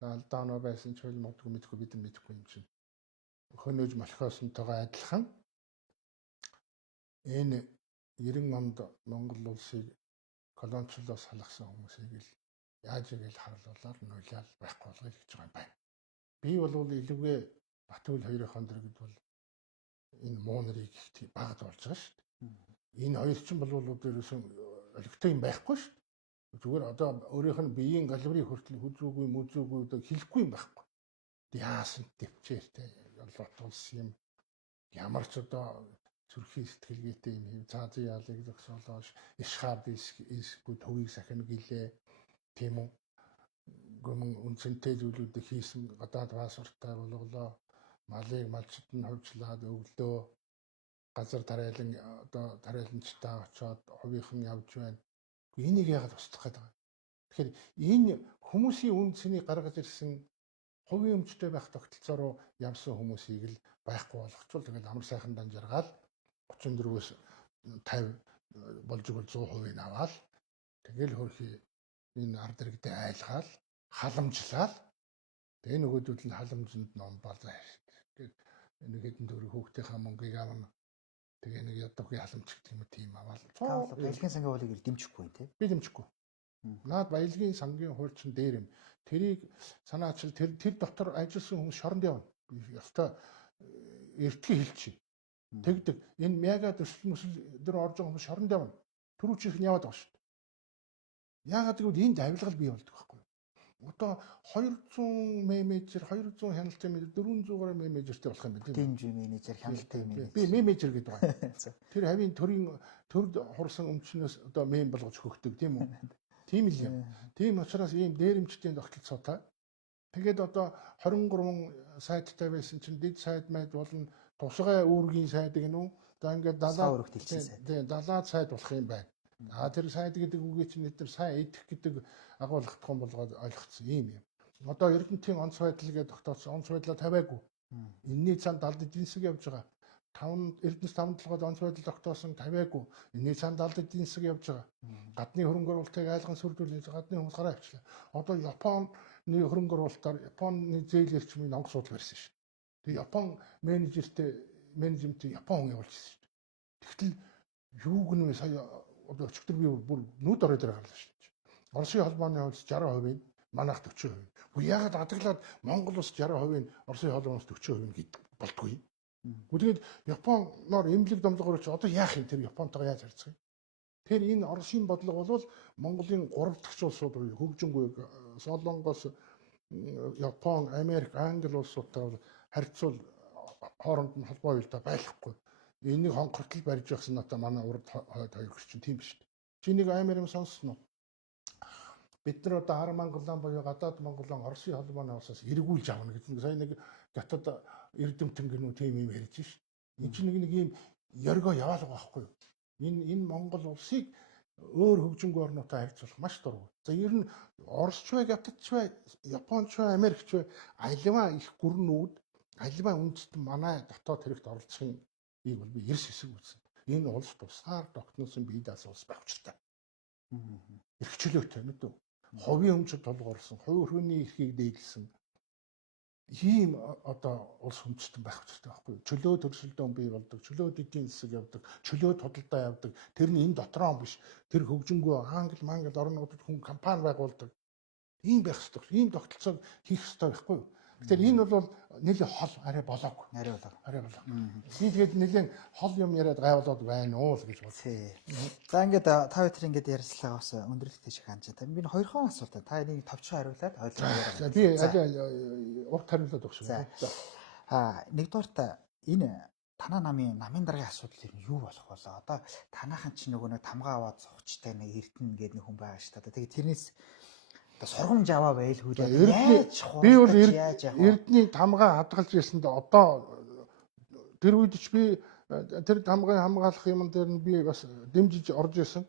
алдаанаа байсан ч үл модгүй мэдгүй бид мэдгүй юм чинь хөнөөж малхиосонтойгоо адилхан энэ 90 онд Монгол улсыг колоничлоос халахсан хүмүүсийг л яаж игээл харлуулаад нулиал байхгүй болгоё гэж байгаа юм байна. Би бол илүүгээ Батүл хоёрын дэргэд бол энэ муу нарыг багд болж байгаа шүү дээ. Энэ хоёр ч бол ерөөсөн олигтой юм байхгүй шүү дээ. Зүгээр одоо өөрийнх нь биеийн галбирыг хүртэл хүзүүгүй мүзүүгүй одоо хэлэхгүй юм байхгүй. Яасан төвчээртэй олоод улс юм ямар ч одоо зүрхийн сэтгэлгээтэй юм хэв цаазын яалыг зогсоолоош ишхаад искгүй төвийг сахин гэлээ тийм үү гомон үнцэнтэй зүйлүүдийг хийсэн гадаад пассворттай болголоо малыг малчд нь хөвчлаад өглөө газар тариалан одоо тариаланчтай очоод хувийнхан явж байна. Энийг яагаад устгах гээд байгаа. Тэгэхээр энэ хүмүүсийн үн цэнийг гаргаж ирсэн хувийн өмчтэй байх тогтолцоо руу явсан хүмүүсийг л байхгүй болгочвол тэгээд амар сайхан данжиргаал 34-өөс 50 болж игэл 100% аваад тэгэл хөрхи энэ ард иргэдээ айлгаал халамжлал тэгээ нөгөөдүүд нь халамжинд ном балаа тэгээд нэг хэдэн төгрөг хүүхдийнхаа мөнгийг авна тэгээ нэг ядуугийн халамж гэх юм тийм аваад баялагын сангийн хуулийг дэмжихгүй юм тий. Би дэмжихгүй. Наад баялагын сангийн хууль чинь дээр юм. Тэрийг санаачил тэр дотор ажилласан хүн шоронд явна. Ёстой эртгийг хэлчихье. Тэгдэг. Энэ мяга төсөл мөсөл дээр орж байгаа хүмүүс шоронд явна. Төрүүчийнх нь яваад байгаа шүү дээ. Яагаад гэвэл энд авилгал бий болдог байхгүй юу? Одоо 200 менежер, 200 хяналтын менежер, 400 менежертэй болох юм байна. Дэмжин менежер, хяналтын менежер. Би менежер гэдэг байна. Тэр хавийн төрд хурсан өмчнөөс одоо мем болгож хөгдөг тийм үү? Тийм л юм. Тийм учраас ийм дээрэмчдийн тогтолцоотой. Тэгээд одоо 23 сайттай байсан чинь дэд сайт майд болон тусгай үүргийн сайд гэнэ үү? За ингээд 70 сайд болох юм байна. Тэр сайд гэдэг үгийг чинь бид нар сайн идэх гэдэг агуулгадах юм болгоод ойлгоцсон юм юм. Одоо Эрдэнэтийн онц байдал гэдэг тогтоосон онц байдлаа тавиагүй. Энэний цаанд далд эдийн засаг явж байгаа. Эрдэнэс 5 толгойд онц байдал тогтоосон тавиагүй. Энэний цаанд далд эдийн засаг явж байгаа. Гадны хөрөнгө оруулалтыг айлган сүрдүүлж гадны хүмүүс гараа авчлаа. Одоо Японы хөрөнгө оруулалтаар Японы зээл эрчмийн онгоц судал барьсан шүү дээ. Тэгээ Япон менежментийн Япон хүн явуулчихсан шүү дээ. Тэгтэл юу гэнэ сая одоо өчигдөр би бүр нүд орой дээр гарлаа шүү дээ. Оросын холбооны хувьд 60% манайх 40%. Уу яагаад адаглаад Монгол улс 60% Оросын холбооноос 40% гэдэг болтгүй. Тэгээд Японоор эмнэлэг домлогоор чи одоо яах юм тэр Японтойгоо яаж харьцах юм? Тэр энэ Оросын бодлого бол Монголын 3 дахь улсууд хөгжингүй Солонгос, Япон, Америк, Англи улсуудтай харьцуул хооронд нь холбоо уялдаа байхгүй. Энийг хонхортол барьж явсан одоо манай урд хойд хоёр чинь тийм биш. Чи нэг амар юм сонссноо. Бид нар одоо хар Монголын буюу гадаад Монголын Оросын холбооны улсаас эргүүлж авна гэсэн. Сая нэг Хятад эрдэмтэн гэнүү тийм юм ярьж шít. Энэ чинь нэг юм ёргоо яваал байгаа байхгүй юу? Энэ Монгол улсыг өөр хөгжингүй орнуудтай харьцуулах маш дургүй. За ер нь Оросч бай, Хятадч бай, Японч бай, Америкч бай аливаа их гүрнүүд, аливаа үндэстэн манай дотоод хэрэгт оролцохын ийг бол би эрс хэсэг үзсэн. Энэ улс тусгаар тогтносон бие даасан улс байх учиртай. Эрхчлөөтэй мэдв. Ховийн өмчөд толгоорлсон, хувь өрөөний эрхийг дээдлсэн. Ийм одоо улс хүндэстэн байх учиртай байхгүй юу? Чөлөө төрсөлдөөн бий болдог, чөлөө эдийн засаг явдаг, чөлөө тодалдаа явдаг. Тэр нь энэ дотроо биш. Тэр хөгжингөө англ мангл орнуудад хүн компани байгуулдаг. Ийм байх ёстой. Ийм тогтолцоог хийх ёстой байхгүй юу? Тэгэхээр энэ бол нэлээд хол арай болоогүй. Арай болоо. Би тэгээд нэлээд хол юм яриад гайвуулаад байна уу л гэж бодлоо. За ингээд та хоёр ингээд ярьцлага бас өндөрлөлтөй шиг хандж байгаа. Би 2 хон асуулт. Та энийг товчхон хариулаад ойлгоо яриа. Би урт хариулаад өгсөн. Нэгдүгээрт энэ танаа намын дараагийн асуудал юу болох болоо? Одоо танаахан чинь нөгөө нэг тамгаа аваад цогчтой нэг эрдэнэ гэдэг нэг хүн байгаа шүү дээ. Тэгээд тэрнээс сургамж аваа байл хүрээ. Би бол эрдний тамгаа хадгалж ирсэнд одоо тэр үед ч би тэр тамгыг хамгаалах юм дээр нь би бас дэмжиж орж исэн.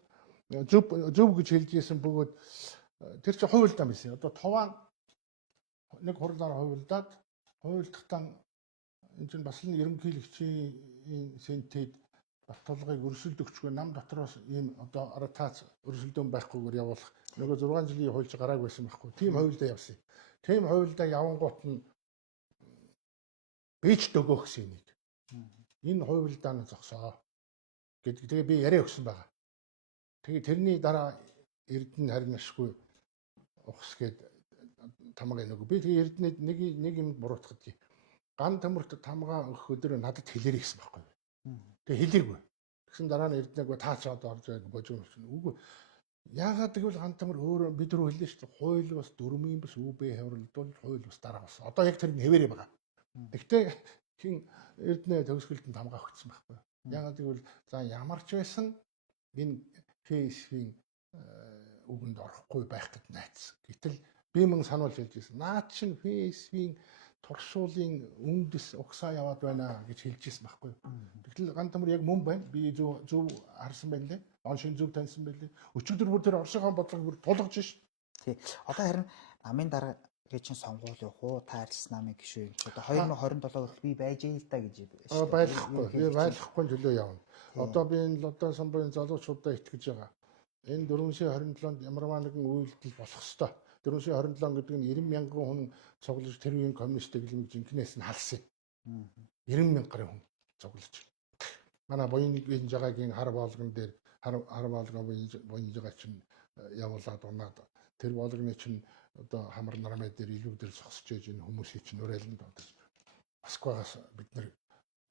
Зөв гэж хэлж исэн бөгөөд тэр чинь хуйлдаа байсан. Одоо товаан нэг хурлаар хуйлдахдаа энэ чинь бас л ерөнхийлөгчийн сентэд баталгыг өрсөлдөгчгүй нам дотроос ийм одоо аратаац өрсөлдөөн байхгүйгээр явуулах нөгөө 6 жилийн хуульч гарааг байсан байхгүй. Тийм хуйлдаа явсан. Тийм хуйлдаа явангуут нь бийж дөгөөх гэсэн нэг. Энэ хуйлдаа нь зогсоо гэдэг. Тэгээ би яриа өгсөн байгаа. Тэгээ тэрний дараа Эрдэнэ харин ашгүй ухсгээд тамгаа нөгөө би тэгээ Эрдэнэд нэг юм буруутгад. Ган төмөрт тамгаа өгөх өдөр надад хэлээрэй гэсэн байхгүй. Тэгээ хэлээгүй. Тэгсэн дараа нь Эрдэнэг таачаад орж байг божиг юм. Үгүй. Яагаад гэвэл ган төмөр өөр бид рүү хэлнэ шүү дээ. Хууль бас дөрмийн бас ÜБ хавралдвал хууль бас дараа бас. Одоо яг тэр нь хэвээрээ байгаа. Тэгтээ хин Эрдэнэ төгсгөлтөнд тамгаа өгсөн байхгүй. Яагаад гэвэл за ямар ч байсан энэ фейсбુક үгэнд орохгүй байх гэд найц. Гэтэл би мөн сануулж хэлж байсан. Наад чинь фейсбુક туршуулын үндэс угсаа яваад байна гэж хэлж ирсэн байхгүй. Тэгтэл ган тамар яг мөн байна. Би зөв харсан байна лээ. Он шин зөв таньсан байна лээ. Өчигдөр бүр тэр Оросынхон бодлогыг бүр тулгаж шин. Тий. Одоо харин намын дараа Тэгээ чин сонгуул явах уу? Та арилсан намын гишүүн юм чи одоо 2027 хүртэл би байж ийн л та гэж байлахгүй. Би байлахгүй төлөө явна. Одоо би энэ Лодон самбарын залуучуудаа итгэж байгаа. Энэ 427-нд ямарваа нэгэн үйлдэл болох ёстой. 427 гэдэг нь 90 мянган хүн цуглаж тэр үеийн коммунист дэглэмж жинкнээс нь халсан. 90 мянган хүн цуглаж. Манай буян жагагийн хар болгон дээр хар болгоо буян жагаа чинь явуулаад унаад тэр болгоны чинь одоо хамар нармай дээр илүүдэр зогсож ээж энэ хүмүүсийн чинь уриаланд одож Москвагаас бид нэр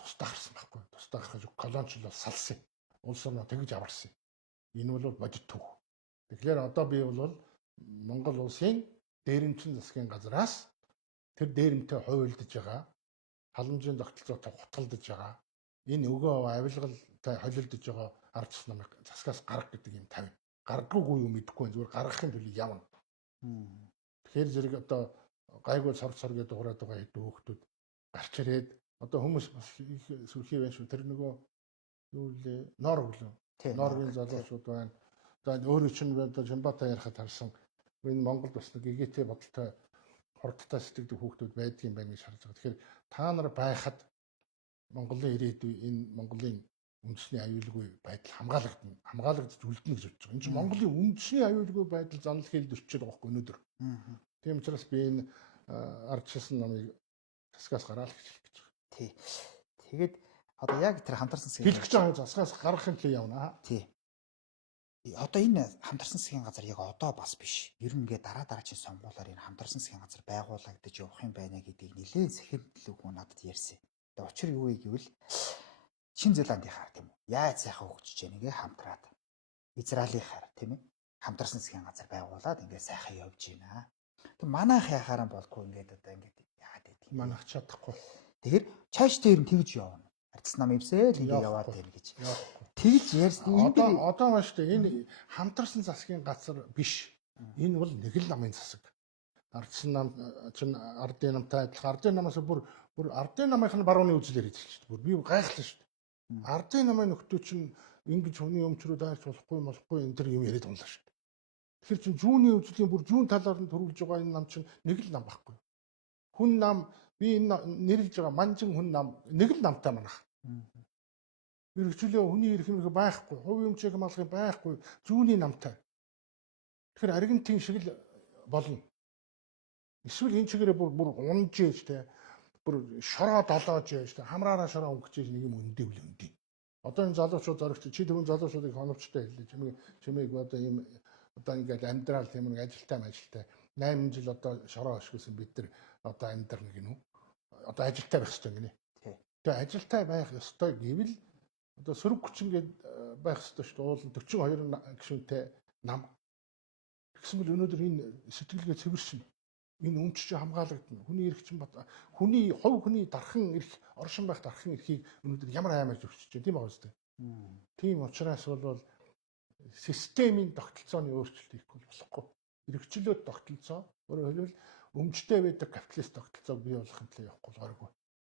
тусдаа гарсан байхгүй. Тусдаа гарах колончлол бол салсан. Улс орноо тэгж аварсан. Энэ бол бодит төв. Тэгэхээр одоо би бол Монгол улсын дээрэмчин засгийн газраас тэр дээрэмтэй хуйлдж байгаа халамжийн тогтолцоотой хутгалдаж байгаа энэ өгөө авилгалтай холилдож байгаа ард намыг засгаас гарах гэдэг юм тавь. Гардггүй юм мэдэхгүй зүгээр гаргахын төлөө явна. Тэгэхээр зэрэг одоо гайгүй цор гэдэг дуурайд байгаа хэд хөөхтүүд гарч ирээд одоо хүмүүс бас их сүрхий байна шүү. Тэр нөгөө юу лээ Норвег лөө. Норвегийн залуучууд байна. Одоо өөрөө чинь одоо Жамбата ярихад харсан энэ Монголд бас нэг гээтэй бодолтой хурдтай сэтгэдэг хүүхдүүд байдгийн байна гэж харж байгаа. Тэгэхээр та нар байхад Монголын ирээдүй энэ Монголын үндэсний аюулгүй байдал хамгаалагдаж үлдэнэ гэж бодож байгаа. Энэ чинь Монголын үндэсний аюулгүй байдал занал хийлд өрчөж байгаа байхгүй өнөөдөр. Тийм учраас би энэ ардчилсан намыг засгаас гараал гэж хэлэх гэж байгаа. Тий. Тэгээд одоо яг тэр хамтарсан засгийн хэлэх гэж байгаа засгаас гаргахын төлөө явна. Тий. Одоо энэ хамтарсан засгийн газар яг одоо бас биш. Ер нь ингээ дараагийн сонгуулиар энэ хамтарсан засгийн газар байгуулагдаж явах юм байна гэдгийг нэлээд сэхэвтлэг хүн надад ярьсан. Тэгээ учир юу вэ гэвэл Шинэ Зеландийнхаар тийм үү. Яаж сайхан хөгжиж яаг ингээ хамтраад Израилийнхаар тийм ээ хамтарсан засгийн газар байгуулад ингээ сайхан явж байна. Тэг манайх яхааран болдгоо ингээд одоо ингээд яагаад гэдэг юм. Манайх чадахгүй. Тэгэхээр цааш дээр нь тэгж явна. Ардс нам ивсэл ингээ яваад байна гэж. Тэгж ярьсан. Одоо маш тэ энэ хамтарсан засгийн газар биш. Энэ бол нэг л намын засаг. Ардсан нам чинь ардын намтай адилхан. Ардын намаас бүр ардын намынх нь барууны үзлээр хэлж шүү дээ. Би гайхлаа шүү дээ. Ардын намын нөхдөө чинь ингэж хүний өмчрөө дайрч болохгүй энэ төр юм яриад унлаа шүү дээ. Тэгэхээр чинь зүүнний үзлийн бүр зүүн талаар нь төрүүлж байгаа энэ нам чинь нэг л нам байхгүй. Хүн нам би энэ нэрлж байгаа манжин хүн нам нэг л намтай манах. Иргэжлээ хүний эрх хэмжээ байхгүй, хувийн өмчийг хамгаалах байхгүй, зүүнний намтай. Тэгэхээр Аргентин шиг л болно. Эсвэл энэ чигээрээ бүр унжээж те бүр шороо долоож яаж те хамраараа шороо өнгөж нэг юм өндөв. Одоо энэ залуучууд зоригч чи түрүүн залуучуудыг хоновчтой хэллээ. Чимээг одоо ийм одоо ингээд амьдрал тийм нэг ажилтай 8 жил одоо шороо ашигласан бид нар одоо амьдрна гинүү. Одоо ажилтай байх ёстой гинэ. Тэгээ ажилтай байх ёстой гэвэл одоо сөрөг хүчингээд байх ёстой шүү дээ. Уулын 42 гишүүнтэй нам. Тэгсэн бол өнөөдөр энэ сэтгэлгээ цэвэршин. Энэ өмч чинь хамгаалагдана. Хүний эрх чинь хүний хувь хүний дархан эрх, оршин байх дархан эрхийг өнөөдөр ямар аймаар зөрчиж байна тийм байгаа үстэй. Тийм учраас бол системийн тогтолцооны өөрчлөлт хийхгүй болохгүй. Эрхчлөөд тогтолцоо, өөрөөр хэлбэл өмчтэй байдаг капиталист тогтолцоог бий болгохын төлөө явахгүй байгаагүй.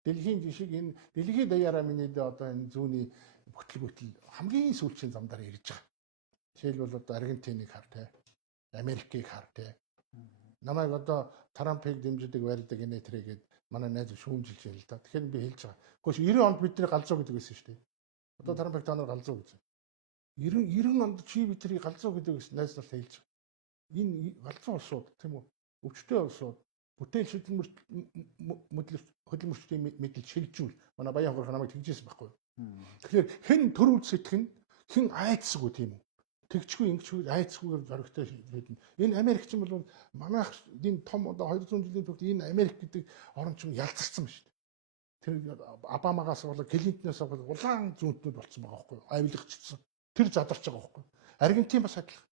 Дэлхийн жишг энэ дэлхийн даяараа миний одоо энэ зүүнний бүтлгүүтэл хамгийн сүүлчийн замдаар ирж байгаа. Жишээлбэл одоо Аргентиныг хар те, Америкийг хар те. Намайг одоо Трампыг дэмждэг барьдаг энэ тэргээд манай найз шүүмжилж байна л да. Тэгэхээр би хэлж байгаа. Гэхдээ 90 онд бидний галзуу гэдэг байсан шүү дээ. Одоо Трампыг та нар галзуу гэж. 90 онд чи бидний галзуу гэдэг байсан найз нарт хэлж байгаа. Энэ галзуу улсууд тийм үү? Өвчтөе улсууд бүтээл хөдөлмөрчдийн мэдл шилжүүл манай баян хөрх намайг тэгжсэн байхгүй юу? Тэгэхээр хэн төрөв сэтгэн хэн айцсгүй тийм үү? Тэгчгүй ингэчгүй айцгүйгээр зоригтой хийдэн. Энэ Америкч юм бол манайх энэ том одоо 200 жилийн турш энэ Америк гэдэг орн ч ялцарсан ба шүү дээ. Тэр Обамагаас болоо Клинтонээс болоо улаан зүүнтнүүд болсон байгаа байхгүй юу? Авилгачсан. Тэр задарч байгаа байхгүй юу? Аргентин бас адилхан.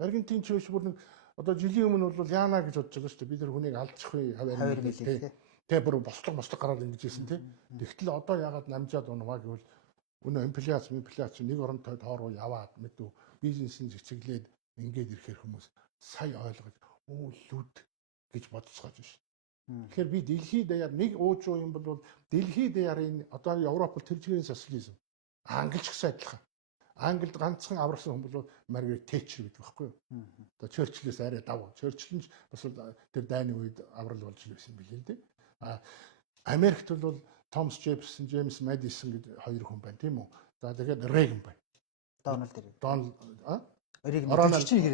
Аргентин ч биш бүр нэг одоо жилийн өмнө бол яана гэж бодож байгаа шүү дээ. Бид нар хүнийг алдчих вэ? Хавар хэлээ. Тэ бүр бослог гараад ингэж ийсэн тий. Тэгтэл одоо яагаад намжаад унаваа гэвэл өнөө инфляци нэг оронтой тоороо яваад мэдв бизнесийн зэцэглээд ингээд ирэхээр хүмүүс сая ойлгож лүд гэж бодцоож байна шүү. Тэгэхээр би дэлхийд даяар нэг уужуу юм бол дэлхийд даяар энэ одоо Европод тэр чиглэлийн социализм Англич гэсэн адилхан. Англид ганцхан аварсан хүн бол Маргарет Тэтчер гэдэг байхгүй юу? Одоо Черчиллээс арай давуу. Черчилл нь бас тэр дайны үед аврал болж ирсэн билээ л дээ. Америкт бол Томас Джефферсон, Джеймс Мэдисон гэдэг хоёр хүн байна, тийм үү? За тэгээд Рейган байна.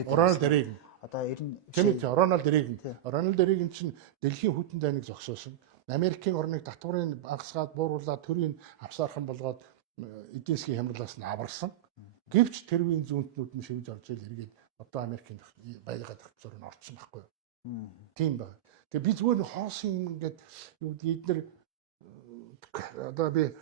Рональд Рейган. Одоо 90 Рональд Рейган. Рональд Рейган чинь дэлхийн хүйтэн дайныг зогсоосон. Америкийн орныг татварын багасгаад бууруулаад төрийн авсаархан болгоод эдийн засгийн хямралаас нь аварсан. Гэвч тэр үеийн зүүнтнүүд нь шивж орж ил эргээд одоо Америкийн байлгаад тогтцоор нь орцсон байхгүй юу? Тийм байна. Тэгээ би зүгээр хоосон юм ингээд юу гэдэг эдгээр одоо би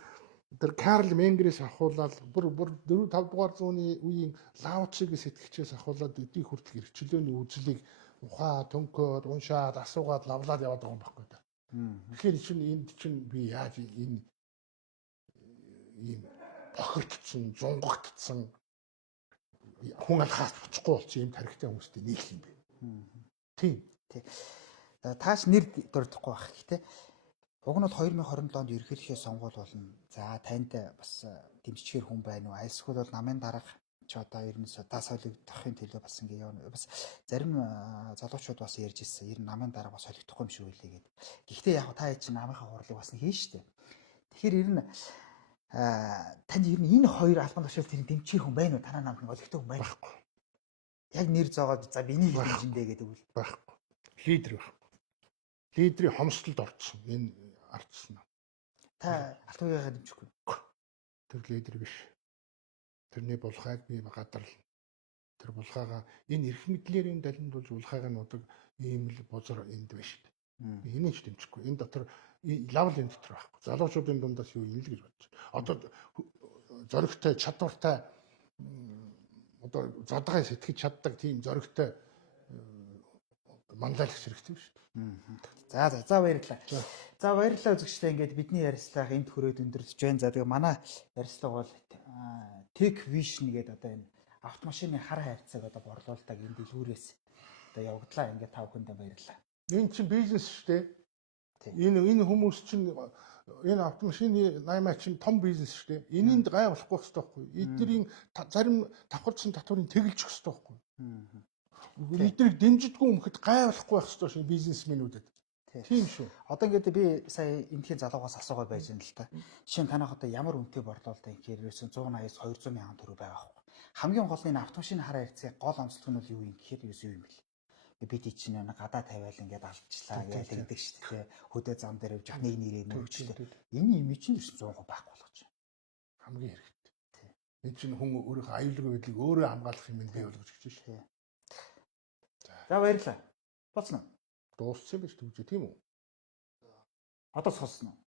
тэр Карл Менгерээс ахуулаад бүр 4 5 дугаар зууны үеийн Лаоцыг сэтгэгчээс ахуулаад эдийн хүртэл эрхчлөөний үзлийг ухаа төнкөөд уншаад асуугаад лавлаад яваад байгаа юм байхгүй да. Тэгэхээр энд чинь би яаж энэ ийм бохирдсон, зунгагдсан хүн алхаас буцахгүй болсон юм тарихтай хүмүүстэй нийлэх юм бэ. Тийм. Тааш нэр дурдахгүй байх гэхдээ уг нь бол 2027 онд ерөнхийлөгчийн сонгуул болно. За танд бас дэмжчихэр хүн байна уу? Айлсгүй бол намын дарга ч одоо ер нь солигдохын төлөө бас ингэ явна. Бас зарим залуучууд бас ярьж ирсэн. Ер нь намын дарга бас солигдохгүй юм шиг үлээ гэдэг. Гэхдээ яг та чинь намынхаа хурлыг бас хийн штэ. Тэгэхээр ер нь танд ер нь энэ хоёр албан тушаал тэр дэмжчихэр хүн байна уу? Танаа намын олигдох хүн байхгүй. Яг нэр зоогоод за биний хэмжиндээ гэдэг үл байхгүй. Лидер байхгүй. Лидерийн хомсдолд орсон. Энэ ардсан. Та алтуугийнхаа дэмжихгүй. Тэр лидер биш. Тэрний булхайг би гадарлана. Тэр булхайгаа энэ эрх мэдлэрийн далиндуулж булхайг нь удаг ийм л бузар энд биш. Би энийг ч дэмжихгүй. Энэ дотор лавл энэ дотор байхгүй. Залуучуудын дундаас юу юм л гэж бодож байна. Одоо зоригтой, чадвартай одоо задгай сэтгэж чаддаг тийм зоригтой манлайлагч хэрэгтэй шүү дээ. За баярлалаа. За баярлалаа үзэгчдээ ингээд бидний ярилцлага энд хүрээд өндөрлөж байна. За тэгээ манай ярилцлага бол Tech Vision гэдэг одоо энэ автомашины хар хайрцаг одоо борлуулдаг энэ дэлгүүрээс одоо явагдлаа. Ингээд та бүхэндээ баярлалаа. Энэ чинь бизнес шүү дээ. Энэ хүмүүс чинь энэ автомашины наймаа чинь том бизнес шүү дээ. Энийнд гай болохгүй хэрэгтэй байхгүй. Эднэрийн зарим давхарсан татварыг тэгэлж өгөх хэрэгтэй байхгүй. Эднийг дэмжидгүй өмхэд гай болохгүй байх хэрэгтэй шин бизнесмэнүүдэд. Тийм шүү. Одоо ингээд би сая энэхийн залуугаас асуугаад байж байна л та. Жишээ нь танах одоо ямар үнэтэй борлуулалт инхээр ерөөсөн 180-аас 200 мянган төгрөг байгаа байхгүй. Хамгийн гол нь автомашины хар хайрцагын гол онцлог нь бол юу юм гэхээр ерөөсөө юм бэл. Бид чинь гадаа тавиал ингээд алдчихлаа гэж тэгдэг шүү дээ. Хөдөө зам дээр явж нэг нэрээ нөрчлээ. Энэ юм чинь 100% байхгүй болгож байна. Хамгийн хэрэгтэй. Энэ чинь хүн өөрийнхөө аюулгүй байдлыг өөрөө хамгаалах юм бий болгож гэж шүү. За баярлалаа. Болцсон уу? Дууссан байж төгжээ тийм үү? Одоо сонссон уу?